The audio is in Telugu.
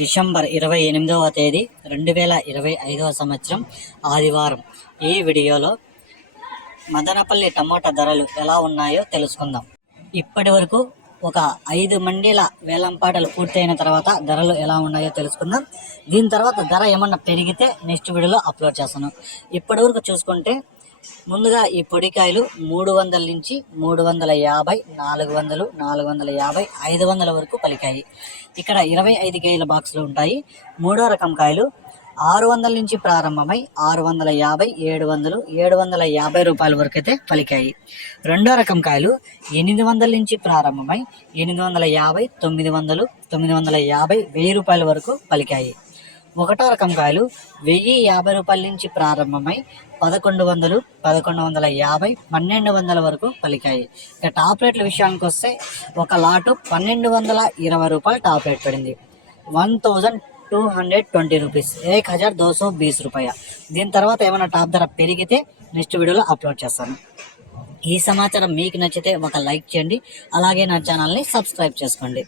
డిసెంబర్ ఇరవై ఎనిమిదవ తేదీ రెండు వేల ఇరవై ఐదవ సంవత్సరం ఆదివారం. ఈ వీడియోలో మదనపల్లి టమోటా ధరలు ఎలా ఉన్నాయో తెలుసుకుందాం. ఇప్పటి వరకు ఒక ఐదు మండీల వేలంపాటలు పూర్తయిన తర్వాత ధరలు ఎలా ఉన్నాయో తెలుసుకుందాం. దీని తర్వాత ధర ఏమన్నా పెరిగితే నెక్స్ట్ వీడియోలో అప్లోడ్ చేస్తాను. ఇప్పటి వరకు చూసుకుంటే ముందుగా ఈ పొడికాయలు మూడు వందల నుంచి మూడు వందల యాభై నాలుగు వందలు నాలుగు వందల యాభై ఐదు వందల వరకు పలికాయి. ఇక్కడ ఇరవై ఐదు కేజీల బాక్సులు ఉంటాయి. మూడో రకం కాయలు ఆరు వందల నుంచి ప్రారంభమై ఆరు వందల యాభై ఏడు వందలు ఏడు వందల యాభై రూపాయల వరకు అయితే పలికాయి. రెండో రకం కాయలు ఎనిమిది వందల నుంచి ప్రారంభమై ఎనిమిది వందల యాభై తొమ్మిది వందలు తొమ్మిది వందల యాభై వెయ్యి రూపాయల వరకు పలికాయి. ఒకటో రకం కాయలు వెయ్యి యాభై రూపాయల నుంచి ప్రారంభమై పదకొండు వందలు పదకొండు వందల యాభై పన్నెండు వందల వరకు పలికాయి. ఇక టాప్ రేట్ల విషయానికి వస్తే ఒక లాటు పన్నెండు వందల ఇరవై రూపాయలు టాప్ రేట్ పడింది. One thousand two hundred twenty rupees. ఏక్ హజార్ దో సో బీస్ రూపాయ. దీని తర్వాత ఏమైనా టాప్ ధర పెరిగితే నెక్స్ట్ వీడియోలో అప్లోడ్ చేస్తాను. ఈ సమాచారం మీకు నచ్చితే ఒక లైక్ చేయండి. అలాగే నా ఛానల్ని సబ్స్క్రైబ్ చేసుకోండి.